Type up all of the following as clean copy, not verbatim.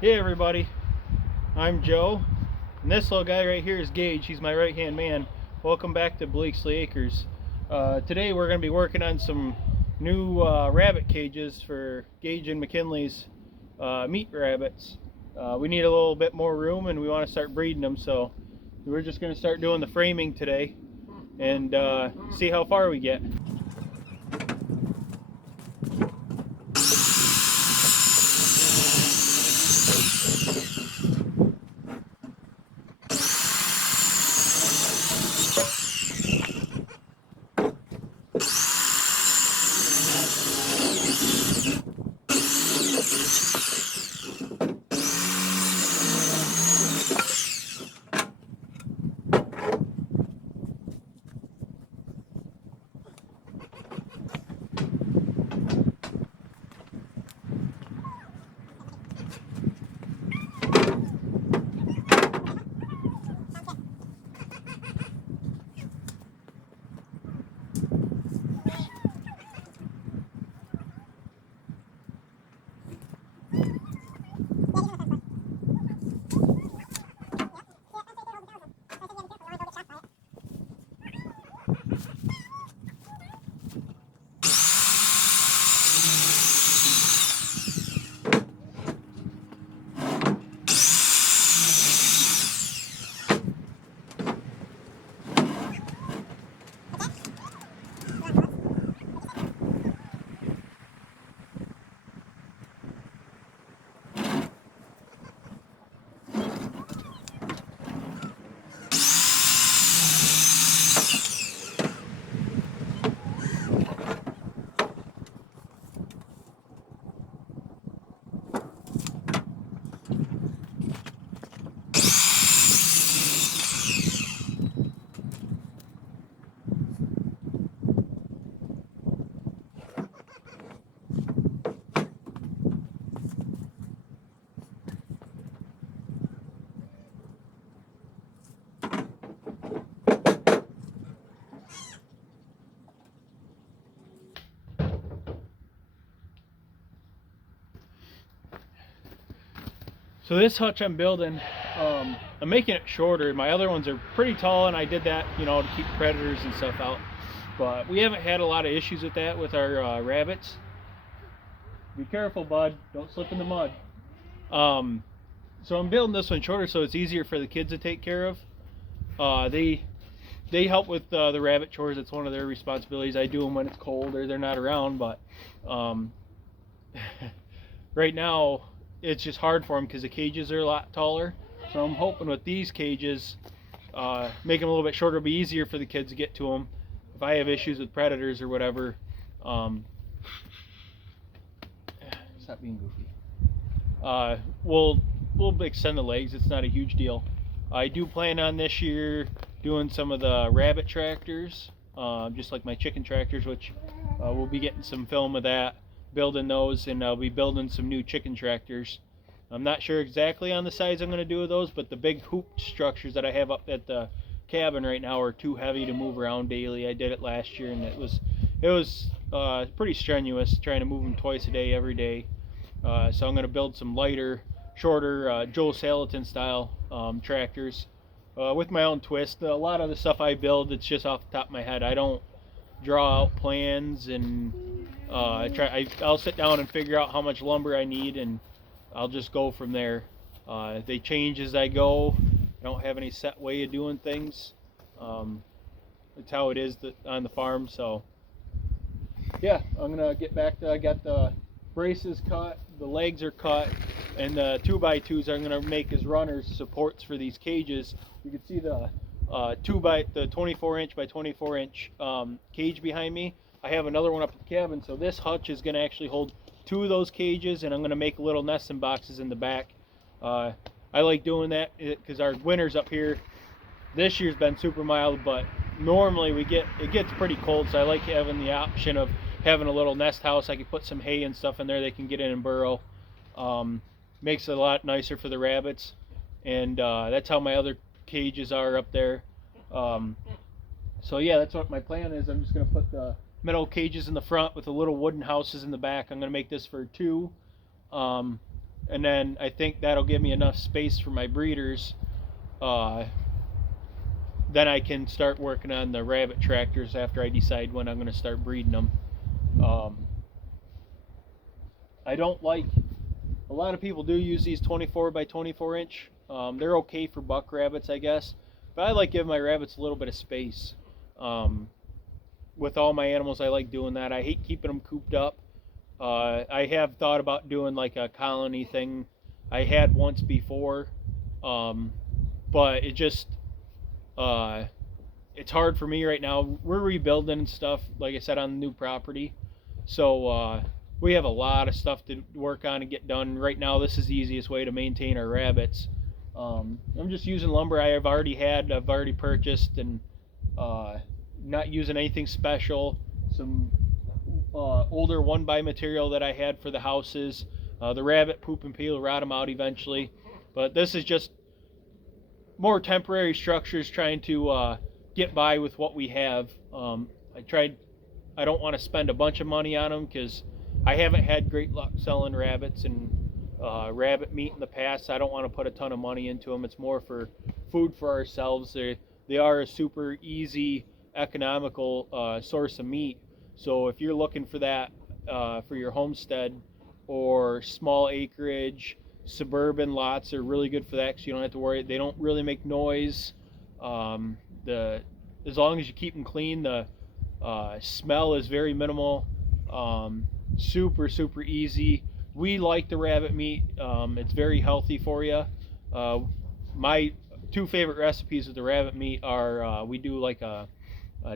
Hey everybody, I'm Joe, and this little guy right here is Gage. He's my right hand man. Welcome back to Blakesley Acres. Today we're going to be working on some new rabbit cages for Gage and McKinley's meat rabbits. We need a little bit more room and we want to start breeding them, so we're just going to start doing the framing today and see how far we get. So this hutch I'm building, I'm making it shorter. My other ones are pretty tall, and I did that, to keep predators and stuff out. But we haven't had a lot of issues with that with our rabbits. Be careful, bud. Don't slip in the mud. So I'm building this one shorter so it's easier for the kids to take care of. They help with the rabbit chores. It's one of their responsibilities. I do them when it's cold or they're not around, but right now it's just hard for them because the cages are a lot taller. So I'm hoping with these cages, make them a little bit shorter, it'll be easier for the kids to get to them. If I have issues with predators or whatever, stop being goofy. We'll extend the legs. It's not a huge deal. I do plan on this year doing some of the rabbit tractors, just like my chicken tractors, which we'll be getting some film of that, building those, and I'll be building some new chicken tractors. I'm not sure exactly on the size I'm going to do with those, but the big hoop structures that I have up at the cabin right now are too heavy to move around daily. I did it last year and it was pretty strenuous trying to move them twice a day every day. So I'm going to build some lighter, shorter Joel Salatin style tractors with my own twist. A lot of the stuff I build, it's just off the top of my head. I don't draw out plans, and I'll sit down and figure out how much lumber I need, and I'll just go from there. They change as I go. I don't have any set way of doing things. It's how it is on the farm. So yeah, I'm gonna get back to. I got the braces cut, the legs are cut, and the 2x2s I'm gonna make as runners, supports for these cages. You can see the 24 inch by 24 inch cage behind me. I have another one up at the cabin, so this hutch is gonna actually hold 2 of those cages, and I'm gonna make little nesting boxes in the back. I like doing that because our winters up here this year's been super mild, but normally it gets pretty cold, so I like having the option of having a little nest house. I can put some hay and stuff in there they can get in and burrow. Makes it a lot nicer for the rabbits, and that's how my other cages are up there. So yeah, that's what my plan is. I'm just going to put the metal cages in the front with the little wooden houses in the back. I'm going to make this for 2. and then I think that'll give me enough space for my breeders. Uh, then I can start working on the rabbit tractors after I decide when I'm going to start breeding them. Um, I don't like, a lot of people do use these 24 by 24 inch. They're okay for buck rabbits, I guess, but I like giving my rabbits a little bit of space. With all my animals, I like doing that. I hate keeping them cooped up. I have thought about doing like a colony thing. I had once before, but it just it's hard for me right now. We're rebuilding and stuff, like I said, on the new property, so we have a lot of stuff to work on and get done. Right now, this is the easiest way to maintain our rabbits. I'm just using lumber I've already purchased, and not using anything special. Some older 1x material that I had for the houses. The rabbit poop and pee will rot them out eventually, but this is just more temporary structures trying to get by with what we have. I don't want to spend a bunch of money on them because I haven't had great luck selling rabbits and rabbit meat in the past. I don't want to put a ton of money into them. It's more for food for ourselves. They are a super easy, economical source of meat. So if you're looking for that for your homestead or small acreage, suburban lots are really good for that because you don't have to worry. They don't really make noise. As long as you keep them clean, the smell is very minimal. Super, super easy. We like the rabbit meat. It's very healthy for you. My two favorite recipes of the rabbit meat are we do like a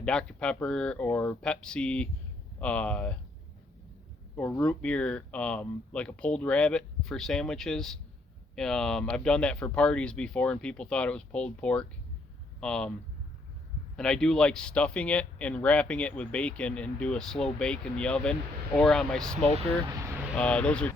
Dr. Pepper or Pepsi or root beer, like a pulled rabbit for sandwiches. I've done that for parties before, and people thought it was pulled pork. And I do like stuffing it and wrapping it with bacon and do a slow bake in the oven or on my smoker. Those are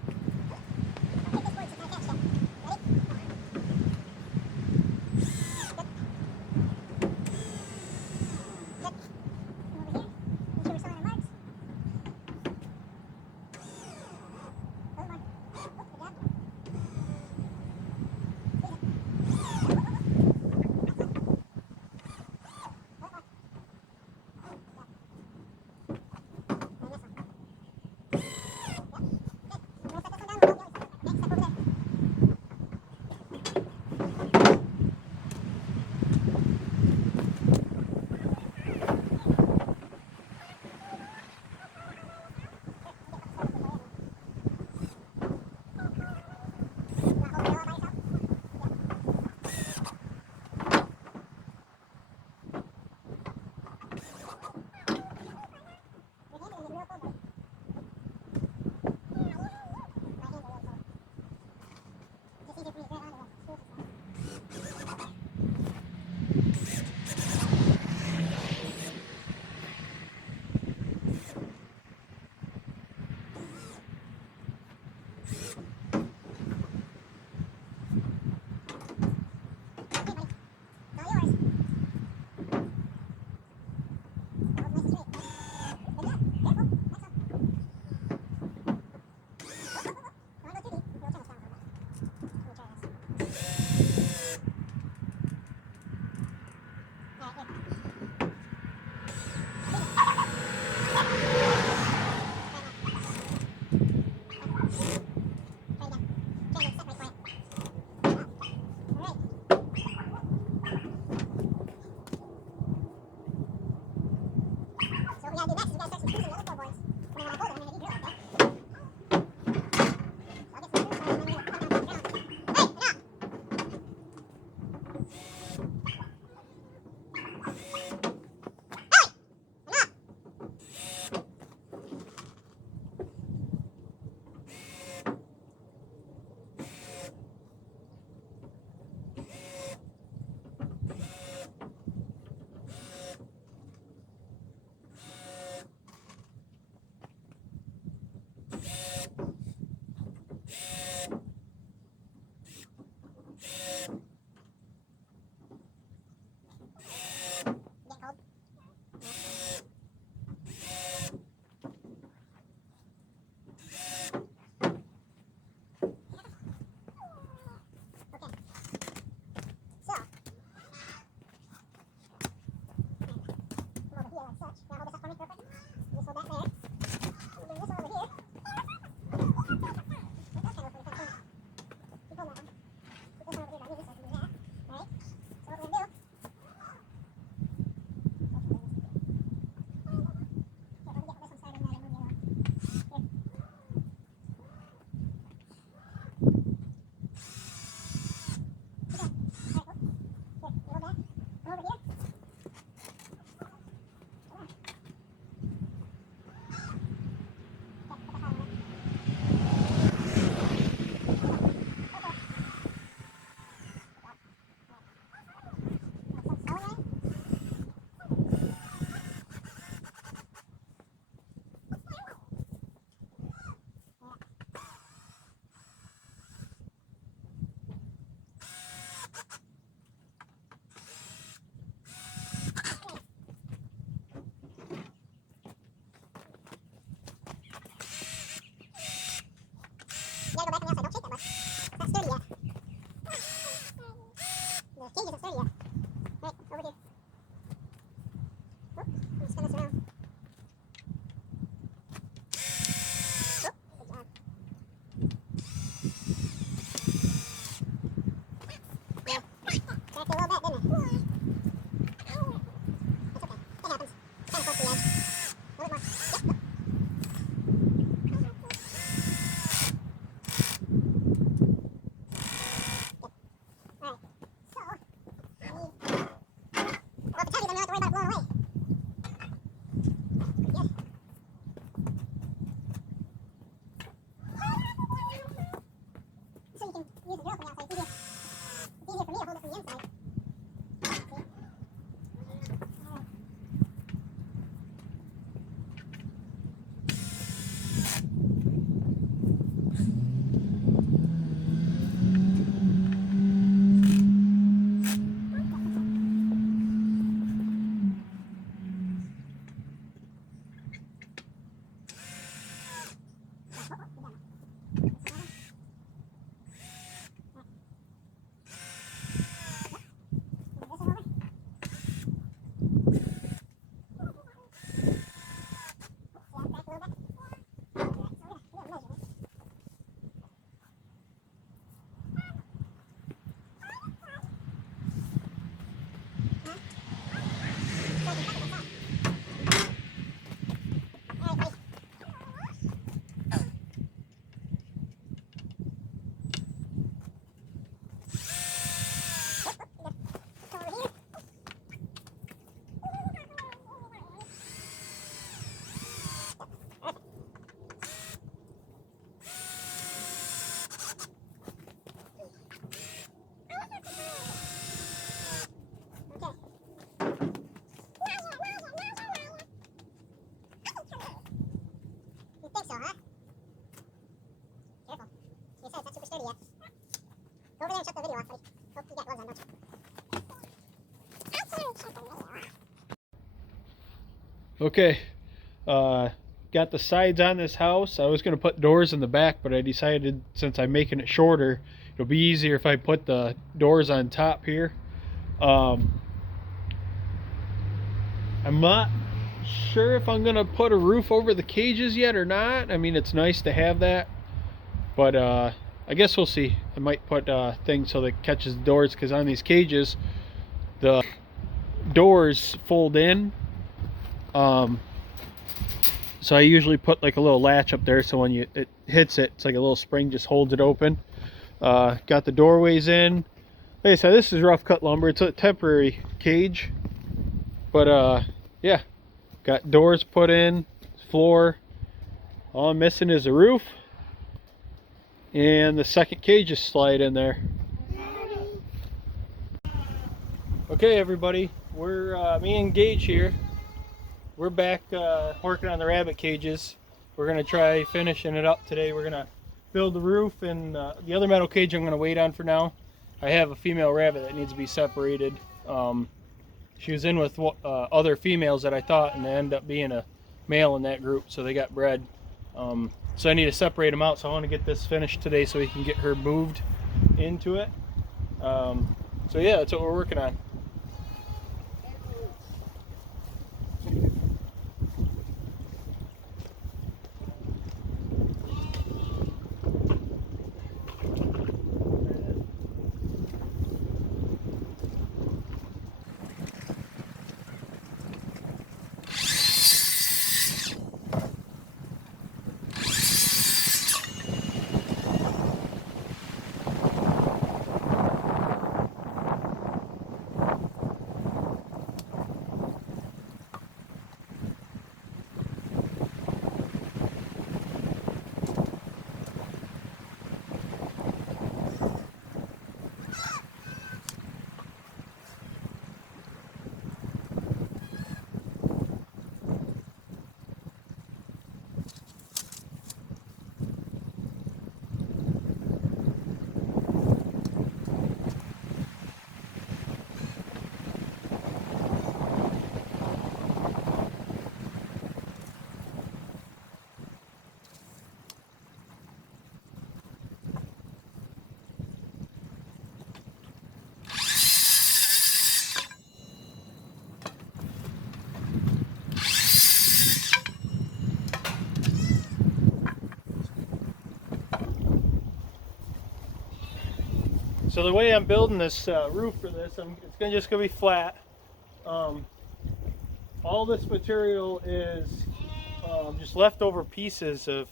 Okay, got the sides on this house. I was going to put doors in the back, but I decided since I'm making it shorter, it'll be easier if I put the doors on top here. I'm not sure if I'm going to put a roof over the cages yet or not. I mean, it's nice to have that, but I guess we'll see. I might put things so that it catches the doors, because on these cages, the doors fold in. So I usually put like a little latch up there, so when it hits it, it's like a little spring just holds it open. Got the doorways in. Like I said, this is rough cut lumber. It's a temporary cage, but yeah, got doors put in, floor. All I'm missing is a roof, and the second cage is slide in there. Okay, everybody, we're me and Gage here. We're back working on the rabbit cages. We're gonna try finishing it up today. We're gonna build the roof, and the other metal cage I'm gonna wait on for now. I have a female rabbit that needs to be separated. She was in with other females that I thought, and they ended up being a male in that group, so they got bred. So I need to separate them out, so I want to get this finished today so we can get her moved into it. So yeah, that's what we're working on. So the way I'm building this roof for this, it's just gonna be flat. All this material is just leftover pieces of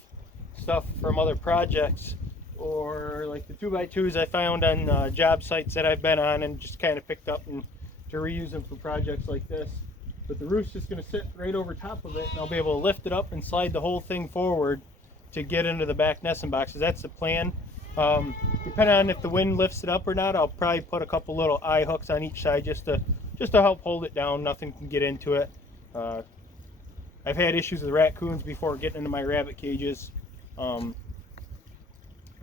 stuff from other projects, or like the 2x2s I found on job sites that I've been on and just kind of picked up and to reuse them for projects like this. But the roof's just gonna sit right over top of it, and I'll be able to lift it up and slide the whole thing forward to get into the back nesting boxes. That's the plan. Depending on if the wind lifts it up or not, I'll probably put a couple little eye hooks on each side just to help hold it down. Nothing can get into it. I've had issues with raccoons before getting into my rabbit cages, and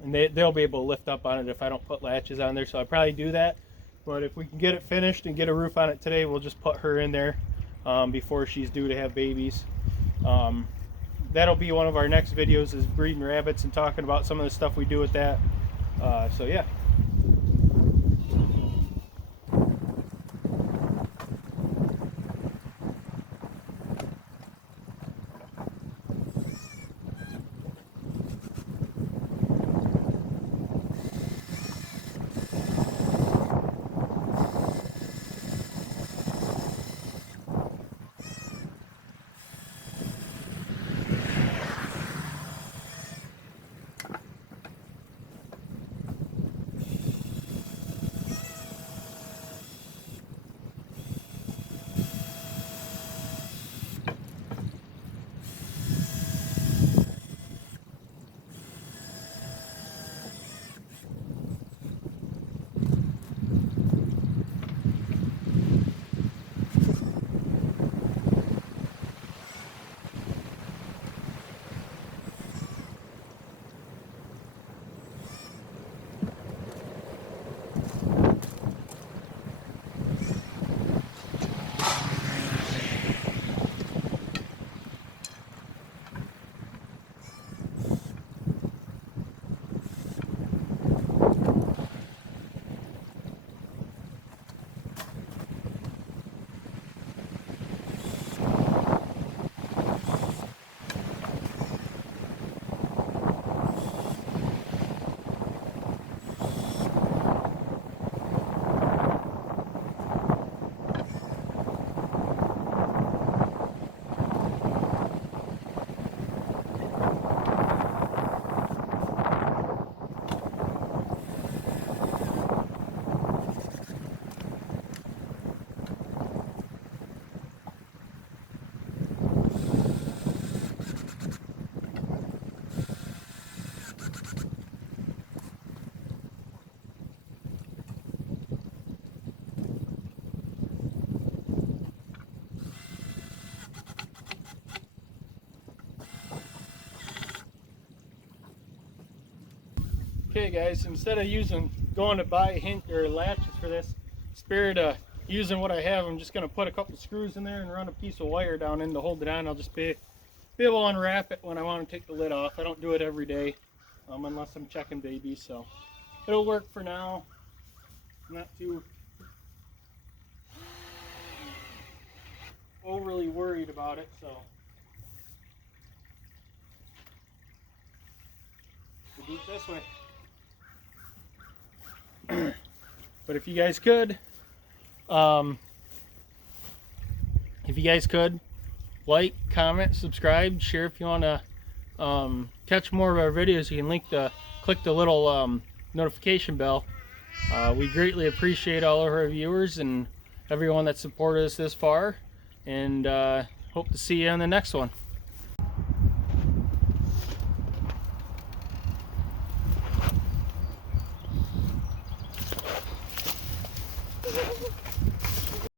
they'll be able to lift up on it if I don't put latches on there. So I'll probably do that. But if we can get it finished and get a roof on it today, we'll just put her in there before she's due to have babies. That'll be one of our next videos, is breeding rabbits and talking about some of the stuff we do with that. So yeah. Okay guys, instead of going to buy hint or latches for this, spared using what I have, I'm just going to put a couple screws in there and run a piece of wire down in to hold it on. I'll just be able to unwrap it when I want to take the lid off. I don't do it every day unless I'm checking babies, so it'll work for now. I'm not too overly worried about it, so we'll do it this way. But if you guys could like, comment, subscribe, share if you want to catch more of our videos. You can click the little notification bell. We greatly appreciate all of our viewers and everyone that supported us this far, and hope to see you on the next one.